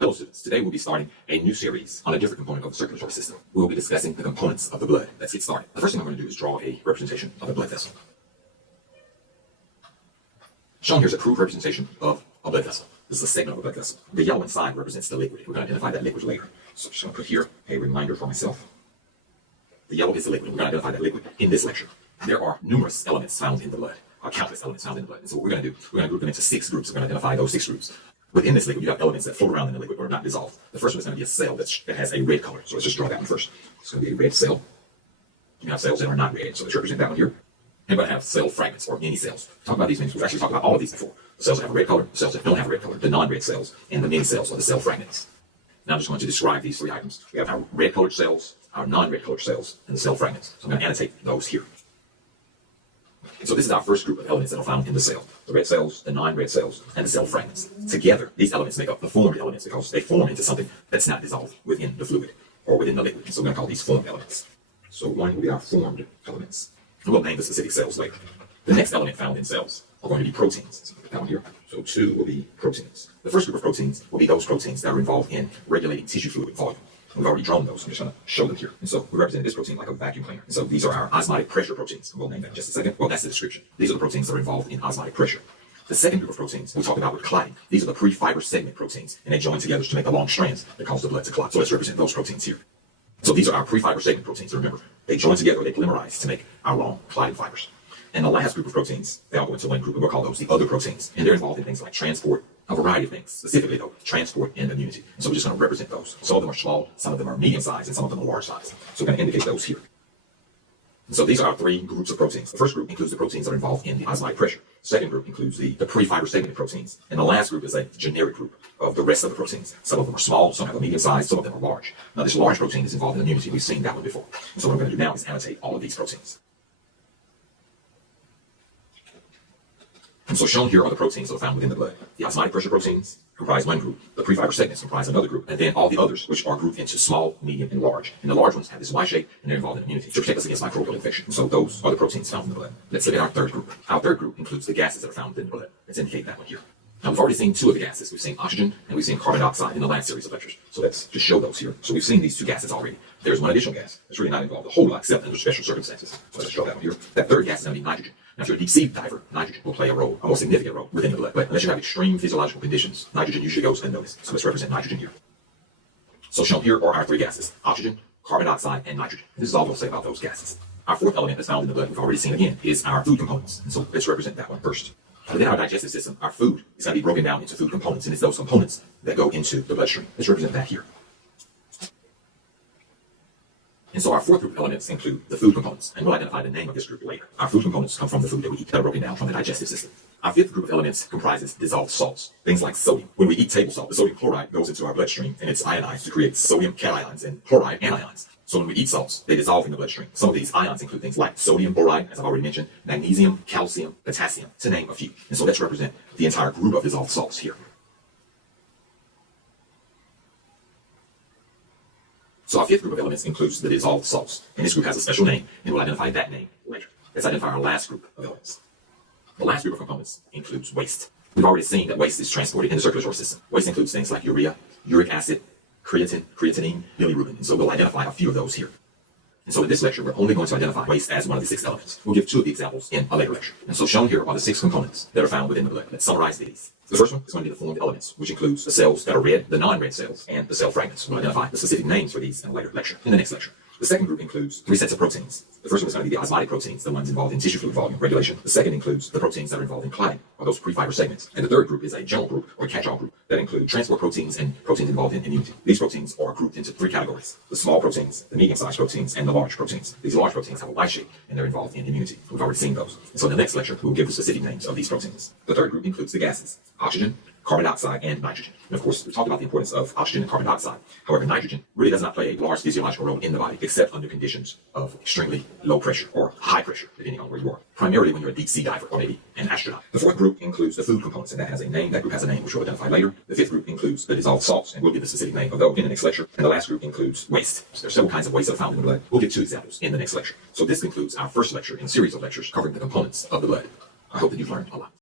Hello students, today we'll be starting a new series on a different component of the circulatory system. We'll be discussing the components of the blood. Let's get started. The first thing I'm going to do is draw a representation of a blood vessel. Shown here is a crude representation of a blood vessel. This is a segment of a blood vessel. The yellow inside represents the liquid. We're going to identify that liquid later. So I'm just going to put here a reminder for myself. The yellow is the liquid. We're going to identify that liquid in this lecture. There are numerous elements found in the blood, or countless elements found in the blood. And so what we're going to do, we're going to group them into 6 groups. We're going to identify those 6 groups. Within this liquid, you have elements that float around in the liquid or are not dissolved. The first one is going to be a cell that has a red color. So let's just draw that one first. It's going to be a red cell. You have cells that are not red, so let's represent that one here. And we're going to have cell fragments or mini cells. Talk about these things. We've actually talked about all of these before. The cells that have a red color, the cells that don't have a red color, the non-red cells, and the mini cells or the cell fragments. Now I'm just going to describe these 3 items. We have our red colored cells, our non-red colored cells, and the cell fragments. So I'm going to annotate those here. And so this is our first group of elements that are found in the cell. The red cells, the non-red cells, and the cell fragments. Together, these elements make up the formed elements because they form into something that's not dissolved within the fluid or within the liquid. So we're going to call these formed elements. So 1 will be our formed elements. And we'll name the specific cells later. The next element found in cells are going to be proteins. So put that one here. So 2 will be proteins. The first group of proteins will be those proteins that are involved in regulating tissue fluid volume. We've already drawn those. I'm just going to show them here. And so we represent this protein like a vacuum cleaner. And so these are our osmotic pressure proteins. We'll name that in just a second. Well, that's the description. These are the proteins that are involved in osmotic pressure. The second group of proteins we talked about with clotting. These are the pre-fiber segment proteins, and they join together to make the long strands that cause the blood to clot. So let's represent those proteins here. So these are our pre-fiber segment proteins. Remember, they join together, they polymerize to make our long clotting fibers. And the last group of proteins, they all go into one group, and we'll call those the other proteins. And they're involved in things like transport, a variety of things, specifically though, transport and immunity. And so we're just going to represent those. Some of them are small, some of them are medium size, and some of them are large size. So we're going to indicate those here. And so these are our 3 groups of proteins. The first group includes the proteins that are involved in the osmotic pressure. The second group includes the pre-fiber segment proteins. And the last group is a generic group of the rest of the proteins. Some of them are small, some have a medium size, some of them are large. Now this large protein is involved in immunity. We've seen that one before. And so what I'm going to do now is annotate all of these proteins. And so shown here are the proteins that are found within the blood. The osmotic pressure proteins comprise one group, the pre-fiber segments comprise another group, and then all the others, which are grouped into small, medium, and large. And the large ones have this Y shape, and they're involved in immunity to protect us against microbial infection. And so those are the proteins found in the blood. Let's look at our third group. Our third group includes the gases that are found within the blood. Let's indicate that one here. Now we've already seen 2 of the gases. We've seen oxygen and we've seen carbon dioxide in the last series of lectures. So let's just show those here. So we've seen these 2 gases already. There's one additional gas that's really not involved a whole lot except under special circumstances. So let's show that one here. That third gas is going to be nitrogen. Now if you're a deep sea diver, nitrogen will play a role, a more significant role within the blood. But unless you have extreme physiological conditions, nitrogen usually goes unnoticed. So let's represent nitrogen here. So shown here are our 3 gases: oxygen, carbon dioxide, and nitrogen. This is all we'll say about those gases. Our 4th element that's found in the blood, we've already seen again, is our food components. And so let's represent that one first. Within our digestive system, our food is going to be broken down into food components, and it's those components that go into the bloodstream. Let's represent that here. And so our 4th group of elements include the food components, and we'll identify the name of this group later. Our food components come from the food that we eat that are broken down from the digestive system. Our 5th group of elements comprises dissolved salts, things like sodium. When we eat table salt, the sodium chloride goes into our bloodstream and it's ionized to create sodium cations and chloride anions. So when we eat salts, they dissolve in the bloodstream. Some of these ions include things like sodium boride, as I've already mentioned, magnesium, calcium, potassium, to name a few. And so let's represent the entire group of dissolved salts here. So our 5th group of elements includes the dissolved salts. And this group has a special name, and we'll identify that name later. Let's identify our last group of elements. The last group of components includes waste. We've already seen that waste is transported in the circulatory system. Waste includes things like urea, uric acid, creatine, creatinine, bilirubin. And so we'll identify a few of those here. And so in this lecture, we're only going to identify waste as one of the 6 elements. We'll give 2 of the examples in a later lecture. And so shown here are the 6 components that are found within the blood. Let's summarize these. The first one is going to be the formed elements, which includes the cells that are red, the non-red cells, and the cell fragments. We'll identify the specific names for these in a later lecture, in the next lecture. The second group includes 3 sets of proteins. The first one is going to be the osmotic proteins, the ones involved in tissue fluid volume regulation. The second includes the proteins that are involved in clotting, or those pre-fiber segments. And the third group is a general group, or catch-all group, that include transport proteins and proteins involved in immunity. These proteins are grouped into 3 categories: the small proteins, the medium-sized proteins, and the large proteins. These large proteins have a Y shape, and they're involved in immunity. We've already seen those. And so in the next lecture, we'll give the specific names of these proteins. The third group includes the gases: oxygen, carbon dioxide, and nitrogen. And of course, we talked about the importance of oxygen and carbon dioxide. However, nitrogen really does not play a large physiological role in the body, except under conditions of extremely low pressure or high pressure, depending on where you are. Primarily when you're a deep sea diver or maybe an astronaut. The 4th group includes the food components, and that has a name. That group has a name, which we'll identify later. The 5th group includes the dissolved salts, and we'll give the specific name of those in the next lecture. And the last group includes waste. So there are several kinds of waste that are found in the blood. We'll give 2 examples in the next lecture. So this concludes our first lecture in a series of lectures covering the components of the blood. I hope that you've learned a lot.